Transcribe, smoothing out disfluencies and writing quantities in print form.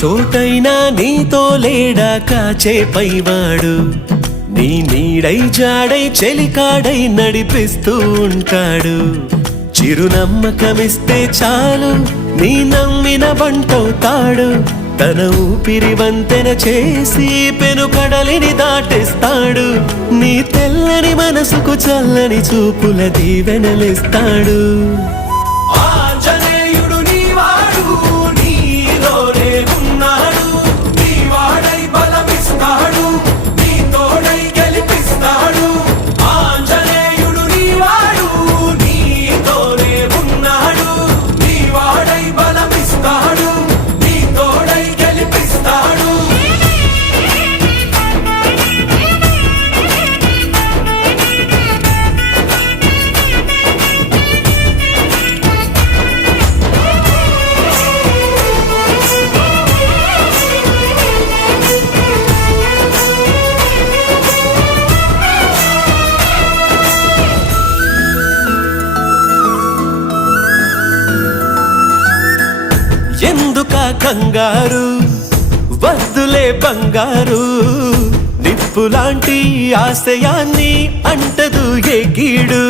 చోటైనా నీతో లేడా కాచే పైవాడు, నీ నీడై జాడై చెలికాడై నడిపిస్తూ ఉంటాడు. చిరునమ్మకమిస్తే చాలు నీ నమ్మిన బంటవుతాడు. తన ఊపిరి వంతెన చేసి పెను కడలిని దాటేస్తాడు. నీ తెల్లని మనసుకు చల్లని చూపుల దీవెనలిస్తాడు. ఆంజనేయుడు నీవాడు, నీలోనే ఉన్నాడు. నీవాడై బలమిస్తాడు, నీ తోడై గెలిపిస్తాడు. ఆంజనేయుడు నీవాడు, నీతోనే ఉన్నాడు. నీవాడై బలమిస్తాడు, నీ తోడై గెలిపిస్తాడు. ఎందుకా కంగారు, వద్దులే బంగారు. నిప్పులాంటి ఆశయాన్ని అంటదు ఏ కీడు.